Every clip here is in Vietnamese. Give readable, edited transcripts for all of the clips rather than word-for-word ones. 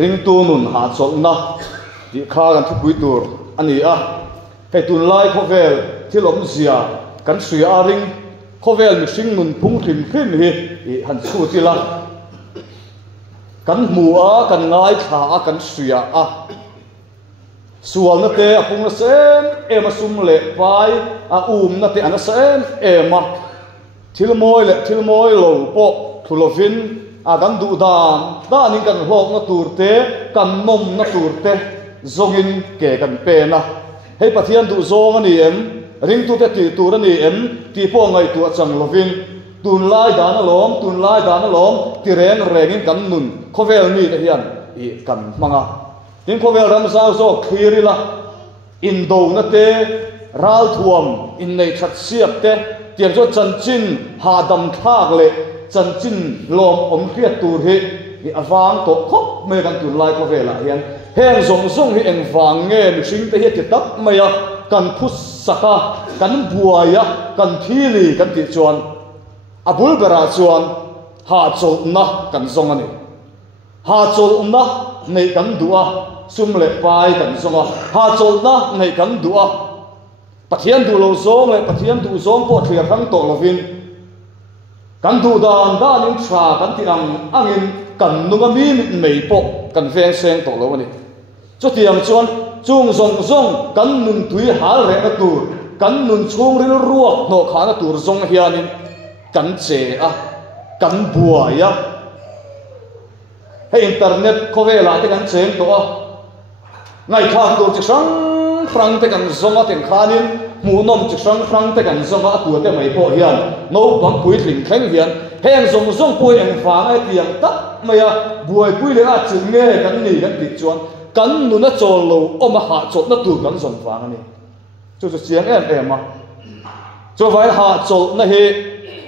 ring tu nun ha chol na ti kha kan thu pui tur ani a he tun lai kho vel thilom zia kan suya ring kho vel mi sing nun phung thim phim hi han chu ti la kan mu a kan ngai kha a kan suya a sual na te apung na sem ema sum le pai a na te ana sem ema thil moi lo po thulovin a kan du dan ning kan hlok na turte kan nom na turte zongin ke kan pe na hei pathian du zong ani em ring tu te ti tur ani em ti po ngai tu achang lovin tun lai dan alom ti ren rengin kan nun khovel ni te hian kan manga tin khovel ram sao zo khiri la in do na te ral thuam in nei that siap te tiang zo chan chin ha dam thak le chan chin lom khiat tur hi awang to khop me kan tun lai khovela hian heng zong hi eng wang nge mi sing te hi ti tak maya kan phus saka kan buaya kan thili kan ti chuan abul bera chuan ha chol na kan zong ani ha chol na nei kan dua sum le pai kan zonga ha chol na nei kan dua pathian du lo zong le pathian du zong po thia thang to lovin kan du dan ning thra kan ti angin kan nunga mi mei po kan veng seng to lo ani chu tiang chuan chung zong kan nun tui hal re na tur kan nun chung ril ruak no khana tur zong hianin kan che a kan buaya he internet khovela te kan cheng to a ngai thang tur chi sang frang te kan zonga ten khanin mu nom chi sang frang te kan zonga tu te mai po hian no bang pui thling thleng hian heng zong pui eng fang ai tiang tak maya buai pui le a chung nge kan ni kan ti chuan kan nu na chol lo oma ha chot na tu kan zong fang ani chu chiang em a chu vai ha chol na he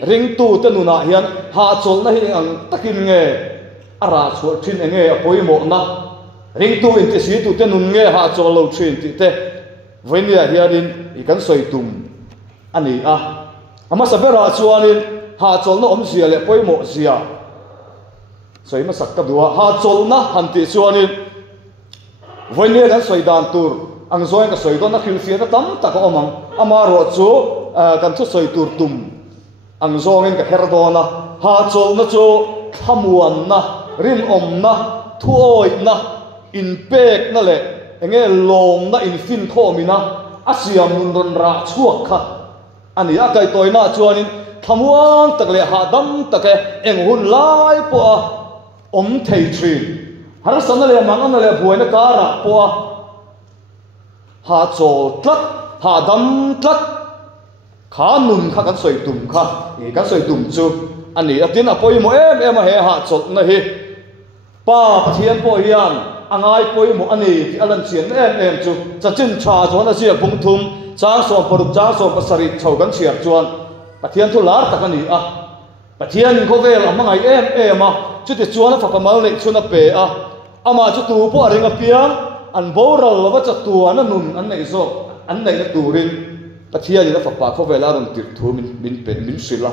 ring tu te nu na hian ha chol na hi ang takin nge ara chol thin nge apoi mo na ring tu in ti si tu te nun nge ha chol lo thin ti te venia hianin I kan soi tum ani a ama sabera chuanin ha chol na om sia le poi mo sia soi ma sak ka duwa ha chol na han ti chuanin venia kan soi dan tur ang zoi ka soi don na khil fia ta tam ta ko omang ama ro chu kan thu soi tur tum ang zongin ka herdona ha chol na chu thamuan na rin om na thu oi na in pek na le enge lom na in fin thomina asiam nun ron ra chuak kha ani a kai toina chuanin thamuan tak le ha dam take eng hun lai po a om thei thin har sana le mang na le buaina kara po a ha chol tlat ha dam tlat kha nun kha kan soi tum kha kan soi tum chu ani atin a poi mo em a he ha chol na hi pa pathian po hian angai poi mo ani ti alan chian em chu chachin cha chuan a sia bung thum chang som paruk chang som pasari chho kan chiar chuan pathian thu lar takani a pathian ko vel amangai em a chu ti chuan fa kamal le chuna pe a ama chu tu po ringa piang an boral lawa cha tu an nun an nei zo an nei na turin pathian ni la fa pa ko vel a ron tir thu min pe min sila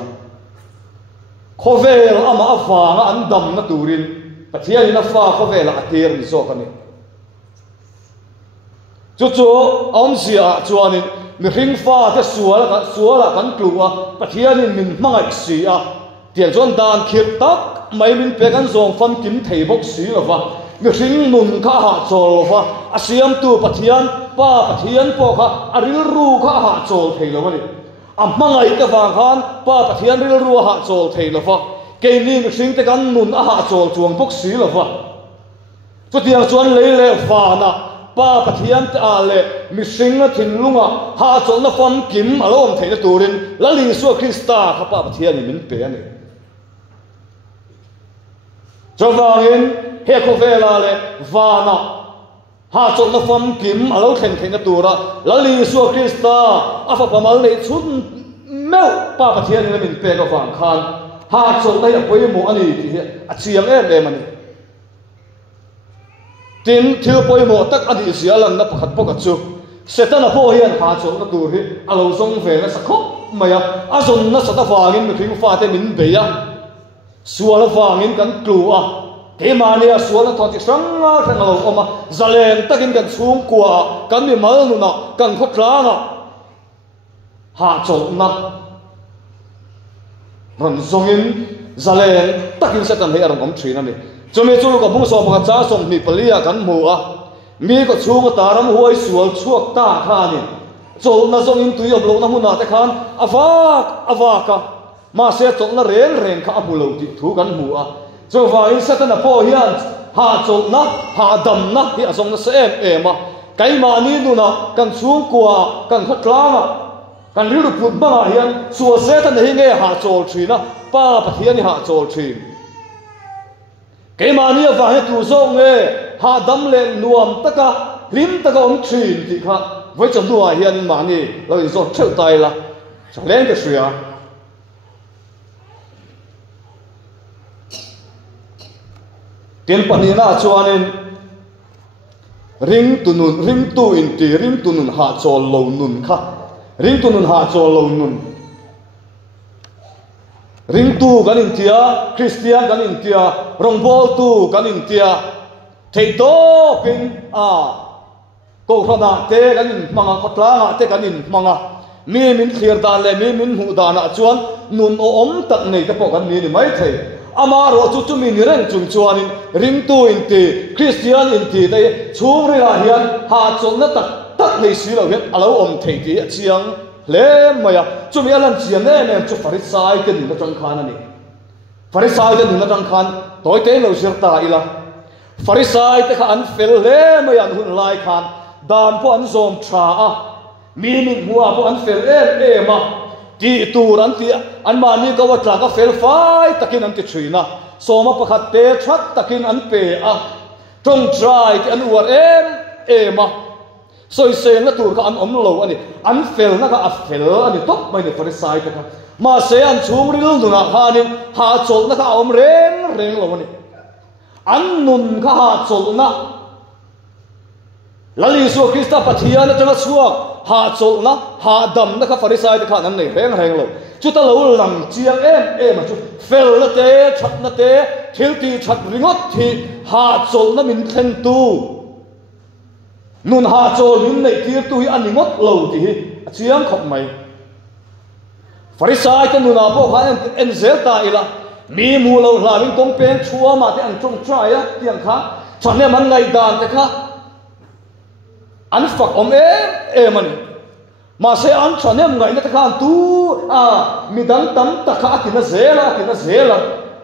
ko vel ama afa an dam na turin pathian na fa ko vela atir ni zo kani chu om sia chuanin mi hring fa te suala kan klua pathian min mangai sia tiang chuan dan khir tak mai min pe kan zong fam kim thei bok si lova mi hring nun kha ha chol lova asiam tu pathian po kha aril ru kha ha chol thei lova ni mangai ka wang khan pa pathian ril ru ha chol thei lova cái này mình sinh te kan nun a ha chol chuang bok si lova chu tiang chuan le fa na pa pathian ta le mi sing a thin lunga ha chol na fam kim alom theina turin la li su krista kha pa pathian ni min pe ani chawangin he ko vela le va na ha chol na fam kim alo theina tura la li su krista a fa pamal le chun meu pa pathian ni min pe ko wang khan ha chol dai apoi mo ani ti a chiang em ani tin thil poi mo tak ani sialan na pakhat poka chu setana po hian ha chol na tur hi alo zong ve na sakho maya azon na sata wangin mi thing fa te min beya sual wangin kan klua ke mania suala thon chi sanga thangalo oma zalem takin kan chung kwa kan mi mal nu na kan khotlanga ha chol na ron zongin zalem takin sa kan he arong om thina ni chome chu ko bung so ba cha som mi palia kan mu a mi ko chung taram huai sual chuak ta kha ni chol na zongin tui ob lo na mu na te khan avaka ma se chol na reng kha amu lo ti thu kan mu a so va in satana po hian ha chol na ha dam na hi azong na se em a kai ma ni nu na kan chung kwa kan khotlanga kan riu put ba hian sual se tan hi nge ha chol thina pa pathian ni ha chol thin ke ma ni va he tu zo nge ha dam le nuam taka lim taka om thin ti kha với chấm đua hiền mà ni rồi rồi chịu tay là chẳng lên cái gì à tiền bạc ni na cho nên ring tu in ti ring tu nun hạ cho lâu nun kha ring tu nun hạ cho lâu nun ring tu kan in tia Christian kan in tia rong bol tu kan in tia thầy to pin à cô thọ na te kan in manga khotla te kan in manga mi min khir dan le mi min hu dan a chuan nun o om tak nei te po kan mi ni mai thei ama ro chu chu mi ni reng chung chuan in ring tu in ti Christian in ti te chung ri la hian ha chon na tak nei si lo hian alo om thei ti a chiang le maya chu mi alan chiam ne chu farisai te ni na tang khan ani farisai te ni na tang khan toy te lo sir ta ila farisai te kha an fel le maya hun lai khan dan po an zom tra a meaning mua po an fel ma ti tur an ti an mani ka watla ka fel fai takin an ti thina soma pakhat te that takin an pe a tong try ti an war ma soi se na tur ka an om lo ani an fel na ka a fel ani top mai ni farisai ta ka ma se an chung ril nu na hanin ha chol na ka om reng lo ani an nun ka ha chol na lali su Krista pathian na tanga suak ha chol na ha dam na ka farisai ta nan nei reng lo chu ta lo lang chiang ma chu fel na te that na te thil ti that ringot thi ha chol na min thlen tu nun ha chol min nei tir tu hi ani ngot lo ti hi chiang khop mai farisai ta nun a po khan en zel ta ila mi mu lo hla min kong pen chua ma te an trong try a tiang kha chane man ngai dan te kha an fak om ani ma se an chanem ngai na ta khan tu a midang tam ta kha ti na zela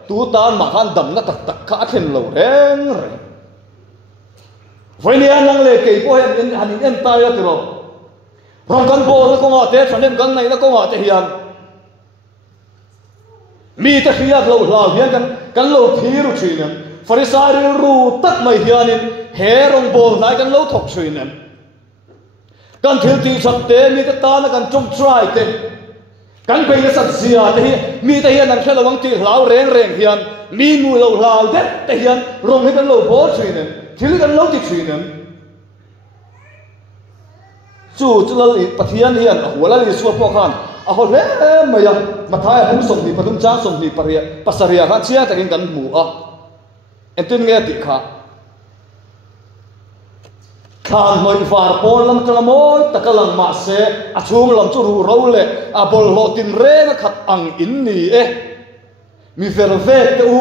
tu tan ma khan dam na tak kha then lo reng voi ni an lang le ke po hen hanin en ta ya tiro rong kan bo na ko nga te chanem kan ngai na ko nga te hian mi ta hiat lo hla hian kan lo thiru thinen farisai ru tak mai hianin he rong bol nai kan lo thok thinen kan thil ti chak te mi ta ta na kan chung try te kan pe na sat sia te mi ta hian an khela wang ti hlau reng hian mi mu lo hlau de te hian rong he kan lo bo thinen thil kan lo ti thinen chu lal pathian hian huala li su po khan a hol le maya mathai hum som ni padum cha som ni pasaria kha chia takin kan mu a entin nge ti kha khan hoi far pol lam tlamoi takalang ma se achung lam chu ru ro le a bol lo tin re na khat ang in ni mi verve te u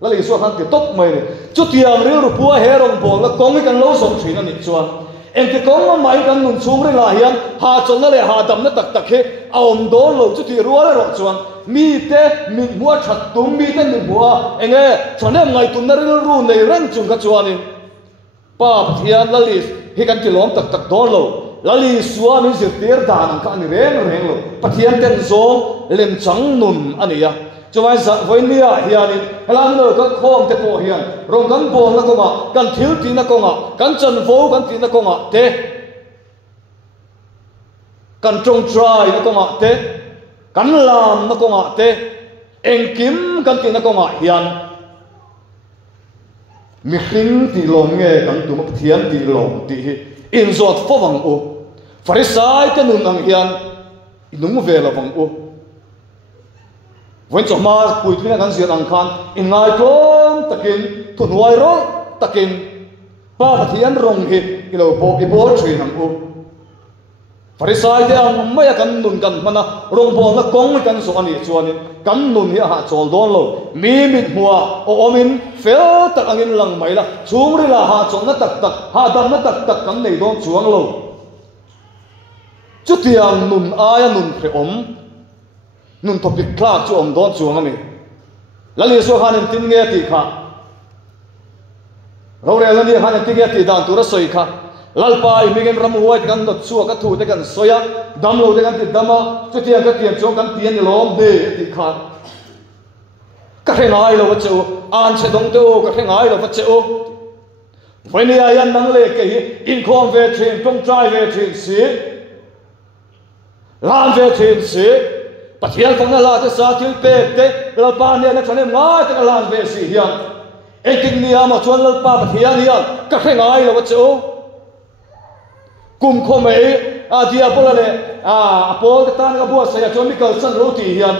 la li so khan ti top mai chu tiang ri ru pu he rong bol la kong kan lo som thina ni chuan en ti kong ma mai kan nun chung ri la hian ha chon na le ha dam na tak he a om do lo chu ti rual ro chuan mi te min mua that tum mi te min mua enge chonem ngai tum na ri ru nei rang chung ka chuan in pa pathian lalis hi kan ti lom tak don lo lali suwa min zir tir dan ka ni reng lo pathian ten zong lem chang nun ania chuwai za voinia hianin helang no ka khom te po hian rong kan bol na ko ma kan thil ti na ko nga kan chan vo kan ti na ko nga te kan trong try na ko nga te kan lam na ko nga te engkim kan ti na ko nga hian mi hring ti lom nge kan tu ma pathian ti lom ti hi in zot fo wang u farisai te nun ang hian inung vela wang u wen cho ma pui thina kan zian ang khan in ngai klom takin thunuai rong takin pa pathian rong hi ilo po ibor thin ang u Farisai te ang maya kan nun kan mana rong po na kong kan so ani chuanin kan nun hi ha chol don lo mi mit mua o omin fel tak angin lang mai la chungri la ha chong na tak tak ha dam na tak tak kan nei don chuang lo chu tiang nun aya nun pre om nun topic klak chu om don chuang ami lali so khanin tin nge ti kha ro re lani khanin ti nge ti dan tu ra soi kha lalpa imigen ram huai kan dot chu ka thu te kan soya dam lo te kan ti dama chu tiang ka tiang chu kan tian ni lom de ti kha ka hengai lo chu an che dong te o ka hengai lo che o when ya yan nang le ke in khom ve thin tong trai ve thin si lan ve thin si pathian phong na la te sa til pe te lalpa ne na chane ngai te ka lan ve si hian eting ni ama chuan lalpa pathian hian ka hengai lo che o kum khom ei a dia pola le a pol ta na bua sa ya chon mi kal san ro ti hian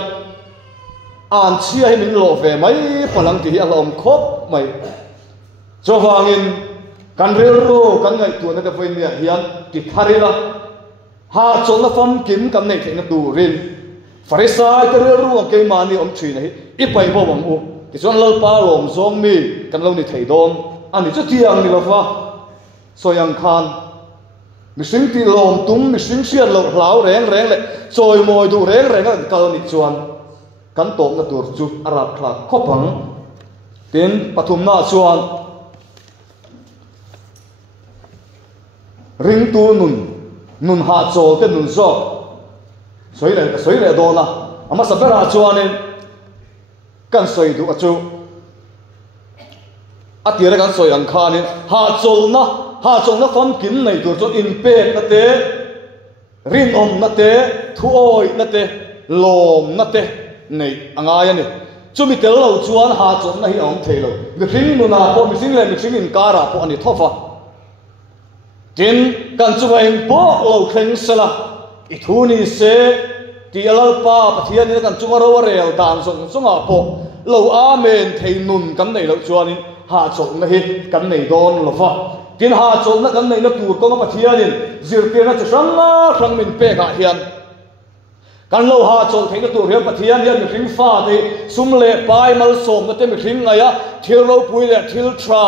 an chia hi min lo ve mai palang ti a lom khop mai cho wangin kan rel ro kan ngai tu na ka voin ya hian ti tharila ha chon na fam kim kan nei thena tu rin farisai ka rel ro ke mani om thina hi i pai bo bang u ti chon lal pa lom zong mi kan lo ni thei don ani chu tiang ni lo fa soyang khan mi sing ti lom tum mi sing sian lo hlau reng reng le choi moi du reng reng kan kal ni chuan kan tok na tur chu arab khlak khopang tin pathum na chuan ring tu nun ha chol te nun zo soi le do na ama sabera chuan in kan soi du achu atira kan soi ang khan in ha chol na fam kin nei tur chu in pe na te rin om na te thu oi na te lom na te nei angai ani chumi tel lo chuan ha chon na hi om thelo mi hring nu na po mi sing le mi sing in kara po ani thofa tin kan chunga in po lo khleng sala I thu ni se ti alal pa pathian ni kan chunga ro rel dan song chunga po lo amen thei nun kan nei lo chuan in ha chon na hi kan nei don lo fa tin ha chon na kan nei na tur ko ma pathian in zirte na chang min pe ka hian kan lo ha chol thei na tur hian pathian hian mi hring fa te sum le pai mal som na te mi hring aya thil ro pui le thil tra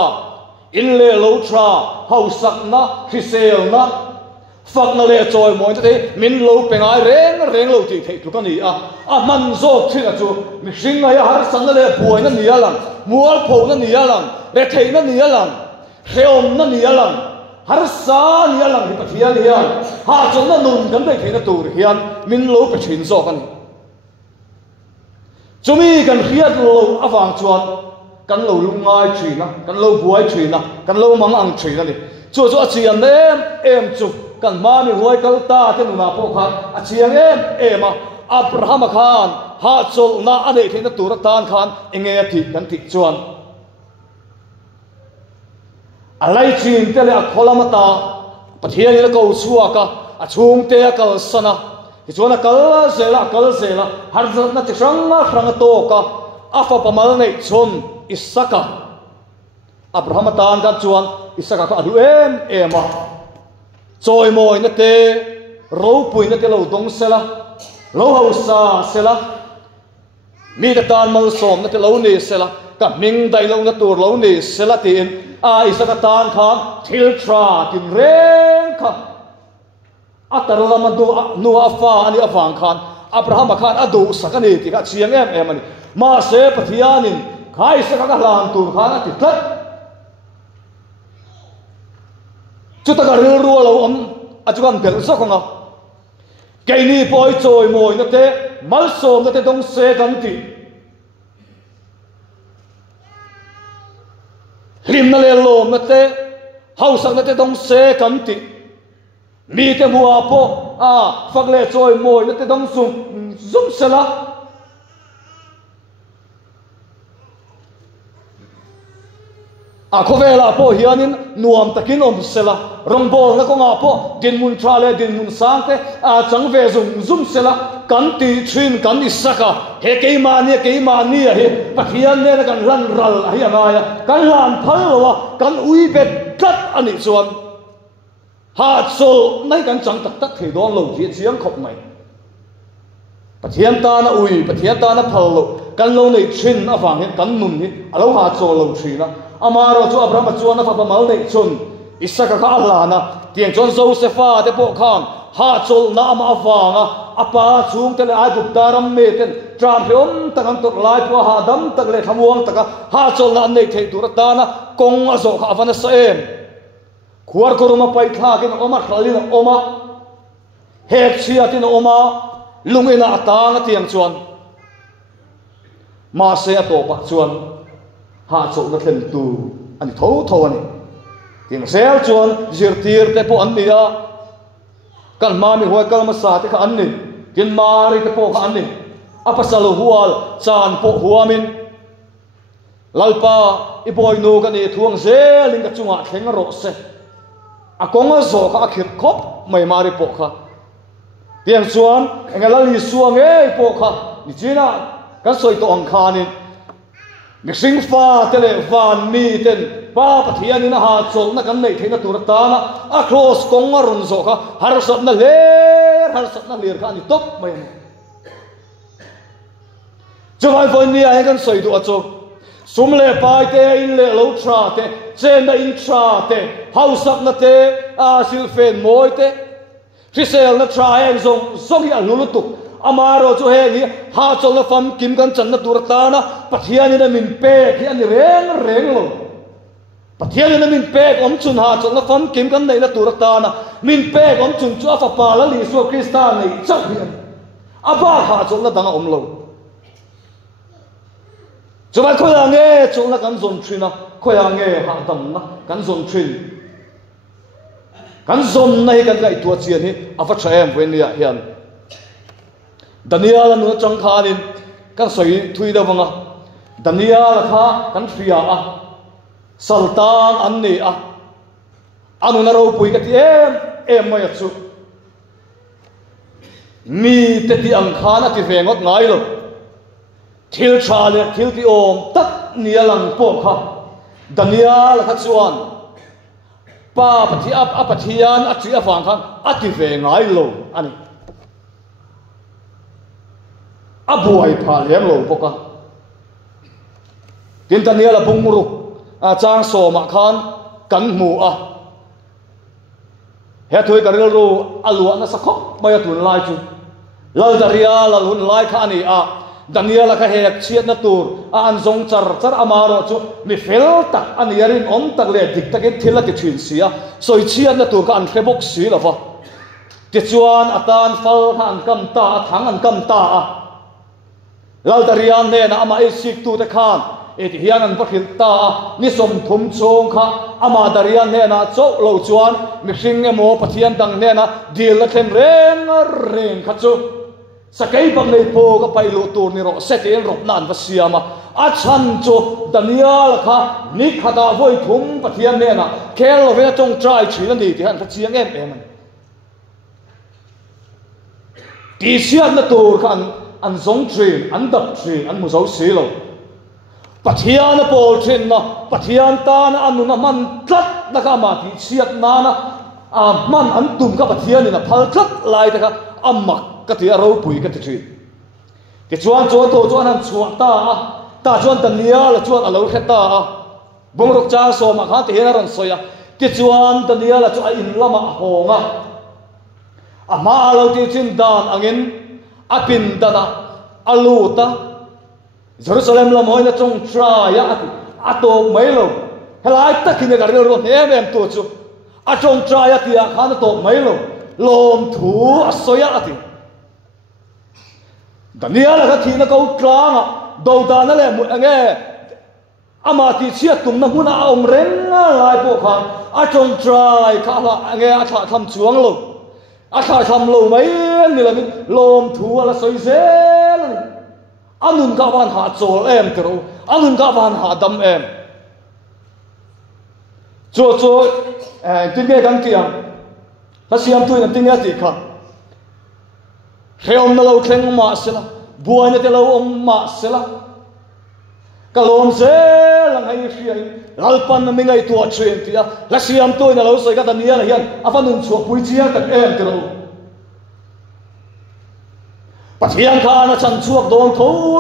in le lo tra hau sak na khisel na fak na le choi moi te min lo pengai reng lo ti thei tu kan ni a man zo thina chu mi hring aya har san na le buai na ni alang mual pho na ni alang re thei na ni alang heom na ni alang har sa ni alang hi pathian hian ha chon na nun kan dei thei na tur hian min lo pe thin zo kan chumi kan hiat lo awang chuan kan lo lungai thina kan lo buai thina kan lo mang ang thina ni chu achian em chu kan ma ni ruai kal ta te nu na po khan achiang em Abraham khan ha chol na ane thei na tur tan khan enge thi kan thi chuan alai chin tele a kholamata pathian ni ko chuaka a chung te a kal sana ti chuan kal zela har zat na ti hrang to ka afa pamal nei chon Isaka Abraham tan kan chuan Isaka ka adu em choi moi na te ro pui na te lo dong sela lo hau sa sela mi ta tan mal som na te lo ni sela ka ming dai lo na tur lo ni sela tin Isaka tan khan thil tra tin reng kha atarla man do nu afa ani awang khan Abraham khan adu sakani ti ka chiang em ani ma se pathianin khai Isaka ka lan tur khan ati tlat chuta ka ril ru lo om achukan bel so konga kaini poi choi moi na te mal som na te dong se kan ti lim na le lom na te hausak na te dong se kan ti mi te mua po fak le choi moi na te dong zum sela khovela po hianin nuam takin sela rongbol na ko nga po din mun trale din mun sangte chang ve zum sela kan ti thin kan isaka he keimani he pathian ne kan lan ral hi anaya kan lan phal kan ui bet tat ani chuan ha sol nai kan chang tak thei dong lo chi chiang khop mai pathian ta na ui pathian ta na phal lo kan lo nei thin awang he kan nun hi alo ha chol lo thina amaro chu abraham chuan fa mal nei chun isaka kha alana tiang chon josepha te po khang ha chol na ma awanga apa chung tele a gup daram me ten trampiom takam tok lai po ha dam tak le thamuang taka ha chol na nei thei tur ta na kong a zo kha avana sa em khuar koruma pai tha kin oma khalina oma hek chia tin oma lungina atanga tiang chuan ma se to pa chuan ha chol na thlen tu ani tho ani tiang sel chuan zirtir te po an nia kan mami huai kalma sa te kha an ni kin mari te po kha an ni apasalo hual chan po huamin lalpa iboi no kan e thuang zeling ka chunga thleng ro se akonga zo kha akhir khop mai mari po kha tiang chuan engala li suang e po kha ni china kan soi to ang khanin mixing fa tele van mi ten pa pathian in ha chol na kan nei theina tur ta na a cross konga run zo kha har sat na ler kha ni top mai chawai voi ni ai kan soi du a chok sum le pai te in le lo tra te chen na in tra te house up na te a sil fen moi te fisel na tra en zong hi a lulu tu amaro chu he ni ha chol na fam kim kan chan na tur ta na pathian in min pe hi ani reng lo pathian in min pe om chun ha chol na fam kim kan nei na tur ta na min pe om chun chu fa pa la li so kristan nei chak hian aba ha chol na dang om lo chuan khoya nge chol na kan zon thina khoya nge ha dam na kan zon thin kan zon nei kan gai tu chian hi afa thaem wen ya hian Daniel anu chang khanin kan soi thui da wanga Daniel kha kan fria sultan anni anu na ro pui ka ti em mai chu mi te ti ang khana ti vengot ngai lo thil tha le thil ti om tak nialang po kha Daniel kha chuan pa pathi pathian a chi awang khan a ti ve ngai lo ani abuai pha lem lo boka tin Daniel a bungru a chang so ma khan kan mu he thoi karil ro alua na sakhop mai tun lai chu lal daria la lun lai kha ni Daniel kha hek chiat na tur an zong char amaro chu mi fel tak an yarin om tak le dik tak thila ki thin sia soi chiat na tur ka an khebok si lova ti chuan atan fal han kam ta thang an kam ta lal daria ne na ama e sik tu te khan et hian an vakhil ta ni som thum chong kha ama daria ne na cho lo chuan mi hring emo pathian dang ne na dil la thlem reng kha chu sakai bang nei po ka pai lo tur ni ro setin rop nan va siama a chan chu Daniel kha ni khata voi thum pathian ne na kel ve tong trai thila ni ti han ka chiang em ti siat na tur khan an zong trin an dap trin an mu zo si lo pathian pol trin na pathian ta na anu na man tlat na ka ma ti siat na man an tum ka pathian ni na phal tlat lai ta ka amak ka ti ro pui ka ti trin ti chuan to chuan an chuak ta chuan Daniel chuan alo kheta bong rok cha so ma kha ti hena ran soya ti chuan Daniel chu a in lama honga ama lo ti chin dan angin apin dana aluta Jerusalem lam hoina chong tra ya ato mailo helai takin ga ro em tu chu a chong tra ya ti khan to mailo lom thu asoya ati Daniel ka thina ko tlanga do da na le mu ange ama ti chia tum na huna om reng lai po khan a chong tra kha la ange a tha tham chuang lo a tha tham lo mai ni la lom thu ala soi zel anun ka van ha chol em tero anun ka van ha dam em cho tin nghe găng tiang ta siam tu na tin nghe ti kha Heom na lo kleng ma sela buai na te lo om ma sela kalom se lang hai fiai lalpan na mingai tua chen tia la siam tu na lo soi ka tania la hian afanun chu pui chia tak em te lo pathian kha na chan chuak dong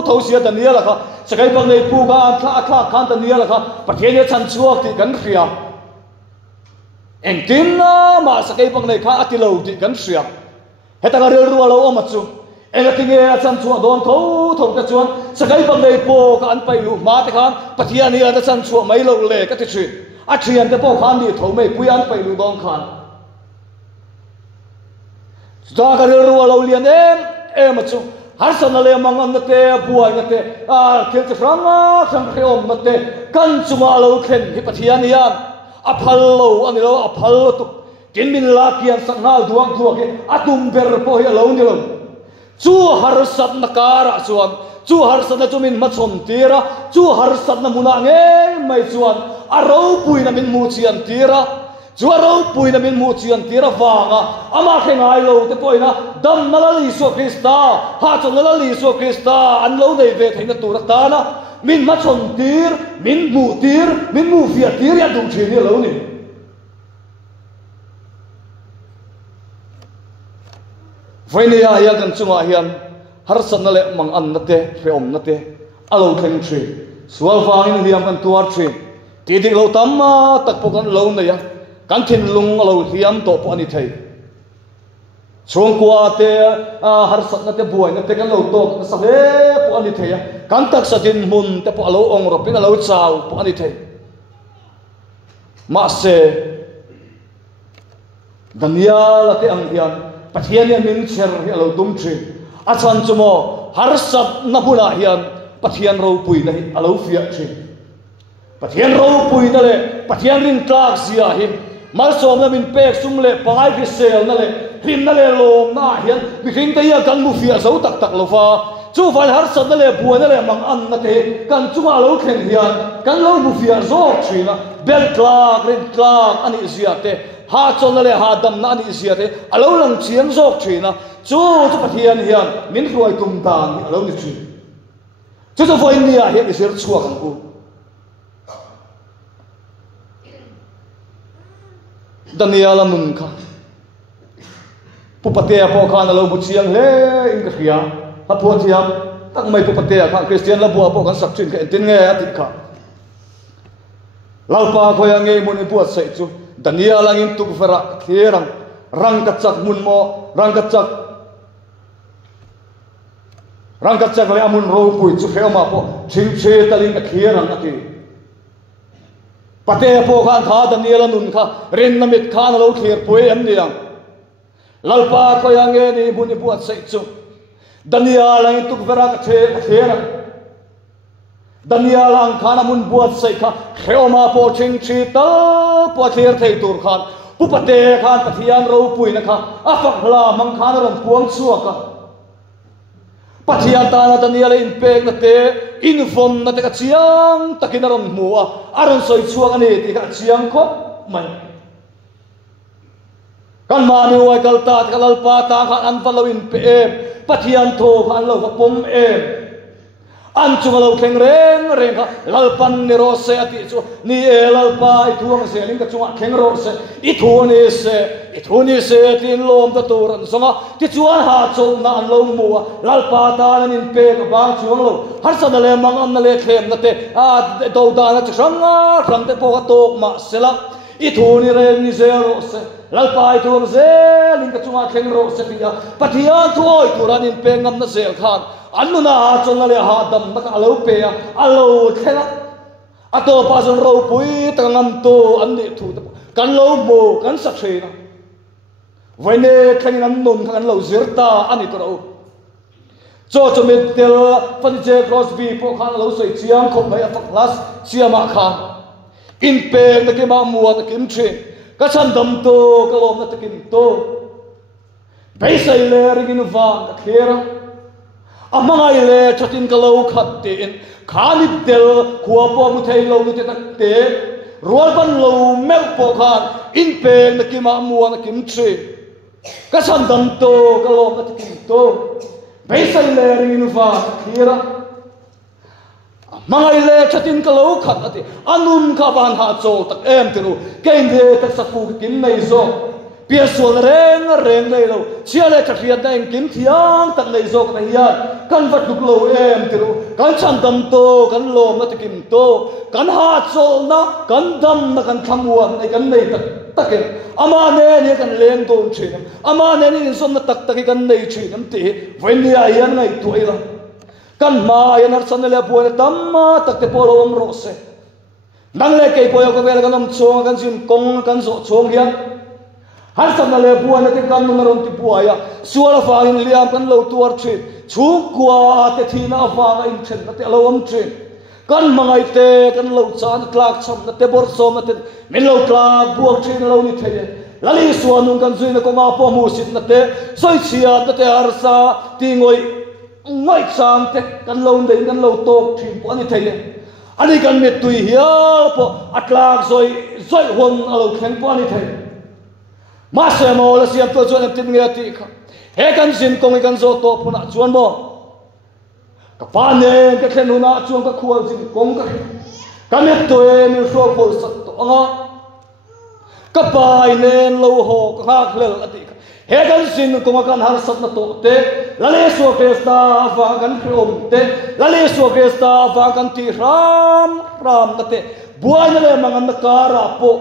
tho sia tania la kha sakai bang nei pu ga kha khan tania la kha pathian ya chan chuak ti kan khria engtin na ma sakai bang nei kha atilo ti kan khria heta ga rel ruwa lo oma chu ela tinge a chan chu don tho ka chuan sakai bang nei po ka an pai lu ma te khan pathian ni a chan chu mai lo le ka ti chi a thian te po khan ni tho mai pui an pai lu dong khan da ga rel ruwa lo lian em chu har san le mangam na te buai na te a khel che frama sang khom na te kan chu ma lo khen hi pathian ni an a phal lo ani lo a phal lo tu tin min la kian sangal duang ke atum ber po hi lo ni lo chu har sat na kara chuan chu har sat na chumin ma chom tira chu har sat na muna nge mai chuan a ro pui na min mu chian tira chu a ro pui na min mu chian tira wanga ama khengai lo te poina dam na la li so krista ha chon na la li so krista an lo dei ve theina tur ta na min ma chom tir min mu fia tir ya du thi ni lo ni Vayne ya hian kan chunga hian har san na le mang an na te reom na te alo theng thri sual wangin hiam kan tuar thri ti ding lo tam ma tak po kan lo na ya kan thin lung alo hiam to po ani thei chung kwa te har san na te buai na te kan lo to sa he po ani thei ya kan tak sa din mun te po alo ong ro pin alo chau po ani thei ma se Daniel te ang hian pathian ya min cher hi alo dum thri a chan chumo har sat na bula hian pathian ro pui na hi alo fia thri pathian ro pui na le pathian rin tlak sia hi mal som na min pek sum le pai ki sel na le him na le lom na hian mi khing te ya kan mu fia zo tak tak lo fa chu fal har sat na le buai na le mang an na te kan chuma lo khen hian kan lo mu fia zo thri na bel tlak rin tlak ani zia te ha chon le ha dam na ni sia te alo lang chiang zok thina chu pathian hian min ruai tum dan ni alo ni chi chu voi ni a he sir chuak kan ku Daniel mun kha pupate po khan alo bu chiang le in ka khia ha po thiam tak mai pupate kha Christian la bua po kan sak chin ka tin nge ati kha lalpa khoya nge mun puat sai chu Daniel ang in tuk fera thierang rang kachak mun mo rang kachak le amun ro pui chu khema po thing che taling ka thierang ati pate po khan tha Daniel anun kha ren namit khan lo thier pui am niang lalpa ko yang nge ni mun buat sai chu Daniel ang in tuk fera ka thierang Daniel ang khana mun buat sai kha khema po thing chi ta po thier thei tur khan pupate khan pathian ro pui na kha afak la mang khan ron puang chuak ka pathian ta na Daniel in pek na te in von na te ka chiang takin ron muwa aron soi chuak ani ti ka chiang khop mai kan ma ni wai kal ta kalal pa ta khan an valo in pe pathian tho khan lo ka pom an chung lo kheng reng kha lalpan ni ro se ati chu ni lalpa I thuang se ling ka chunga kheng ro se I thuni se tin lom ta turan songa ti chuan ha chom na an lo muwa lalpa ta nin pe ka bang chuang lo har sa na le mang an na le khem na te a do da na changa ram te po ka tok ma sela I thuni re ni se ro se lalpa I thuang se ling ka chunga kheng ro se pia pathian thoi turan in pe ngam na sel khan anu na chon le ha dam na ka alo pe alo thela ato pa zon ro pui ta ngam to an ni thu kan lo mo kan sa thena vaine khang an non kan lo zirta ani to ro cho mit tel fan je Crosby po khan lo soi chiang khop mai afak class chiama khan in pe na ke ma muwa na kim thre ka chan dam to ka lom na takin to bai sai le ringin van ka khera amangai le chatin ka lo khat te in khanit tel khuwa po mu thei lo nu te tak te rual ban lo mel po khan in pe na kima muang na kim chi ka san dam to ka lo na kim to beisai le rin va khira mangai le chatin ka lo khat ati anun kha ban ha chol tak em tiru kein de tak sapu kim nei zo pia sual reng nei lo chia le chakriat na in kim thiang tak nei zo ka hian kan vat duk lo em tiru kan chan dam to kan lo na kim to kan ha chol na kan dam na kan thamuan nei kan nei tak takin ama ne kan leng don thin ama ne ni som na tak tak kan nei thin ti venia hian ngai tuai la kan ma yan har san le puan tamma tak te polo om rose nang le ke poyo ko vel kan om chong kan sin kong kan zo chong hian har san le puan te kan nu ron ti puaya suala fa in liam kan lo tuar thi chu kwa te thina fa in chen te lo om chen kan mangai te kan lo chan klak cham na te bor som te min lo klak buak thin lo ni the lali suanung kan zuina ko ma po mu sit na te soi chia na te arsa ti ngoi ngoi sam te kan lo dei kan lo tok thin po ani the ani kan met tui hia po atlak zoi hon alo khen po ani the ma se mo la siam to chuan tin nge ti kha he kan sin kong kan zo to puna chuan mo ka pa ne ka khen una chuan ka khual sin kong ka met to e mi so ko sat to anga ka pai nen lo ho ka hak lel ati he kan sin kong kan har sat na to te lale so krista va kan khom te lale so krista va kan ti ram na te buan le mangan na kara po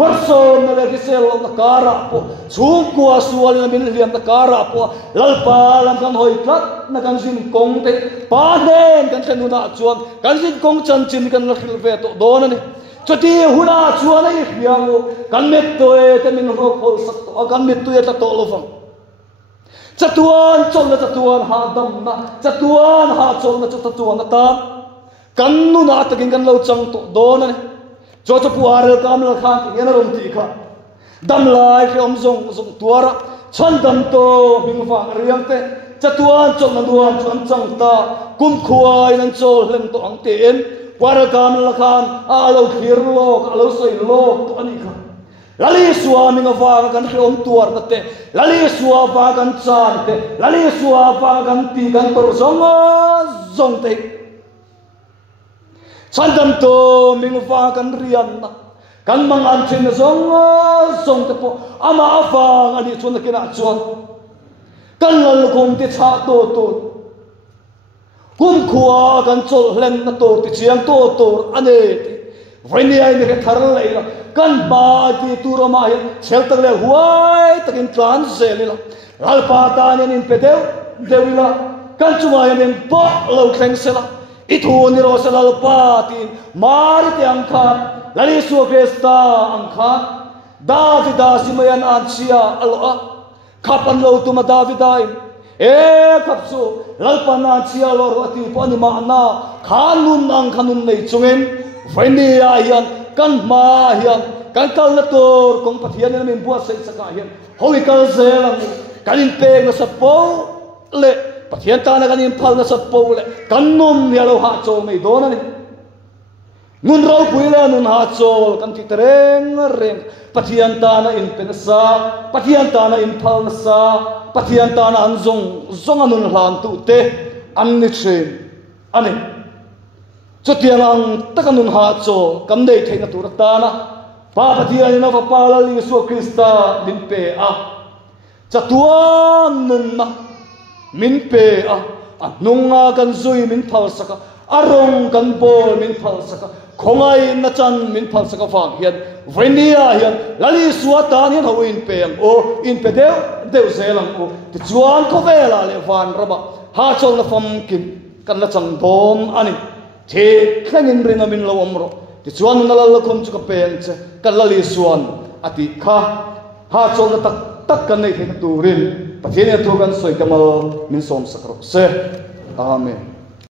Berson na legisel na kara po chungkua sual na minliam na kara po lalpa lam kan hoi tlat na kan sin kong te pa den kan tenu na chuan kan sin kong chan chin kan la khil ve to don ani choti huna chuan ai hiang kan met to e te min ro khol sak to kan met tu e ta to lo fang chatuan chol na chatuan ha dam na chatuan ha chol na chatuan na ta kan nu na takin kan lo chang to don ani cho puar kam la khan ti na rom ti kha dam lai ke om zong tuara chan dam to hing fa riang te chatuan chol na duan chan chang ta kum khuai nan chol hlem to ang te en puar kam la khan a lo khir lo a lo soi lo to ani kha lali suami nga va kan ke om tuar na te lali suwa va kan chan te lali suwa va kan ti kan tor zong te Sandam to mingfa kan rian na kan mangan chin zong te po ama afang ani chun kina chuan kan lal kum ti cha to kum khuwa kan chol hlen na to ti chiang to ane veni ai ne thar leila kan ba ti turama hi chel tak le huai takin tran zelila lal pa ta nin pedeu dewila kan chuma nin po lo thleng sela itu ni rosalal patin mari te angkhan lali su krista angkhan davida simayan ansia aloa kapan lo tuma davidai kapsu lalpan ansia lor ati pani mana khanun angkhanun nei chungen venia hian kan ma hian kan kalator kong pathian min buat sei saka hian hoi kal zelang kanin pe na sapo le pathian ta na kanin phal na sat po le kannum ya lo ha chol mai don ani nun ro puila nun ha chol kan ti reng pathian ta na in pen sa pathian ta na in phal na sa pathian ta na an zong anun hlan tu te an ni chen ani chotiang ang takanun ha chol kam dei theina tur ta na pa pathian na pa pala li su krista din pe a chatuan nun na min pe a nunga kan zui min phal saka arong kan bol min phal saka khongai na chan min phal saka fang hian venia hian lali suata hian ho in pe ang o in pe deu zelang o ti chuan ko vela le van raba ha chol na fam kim kan la chang dom ani the thlengin ringa min lo amro ti chuan na la khom chu ka pen che kan lali suan ati kha ha chol na tak kan nei the turin pathian thu kan soi kamal min som sakro se amen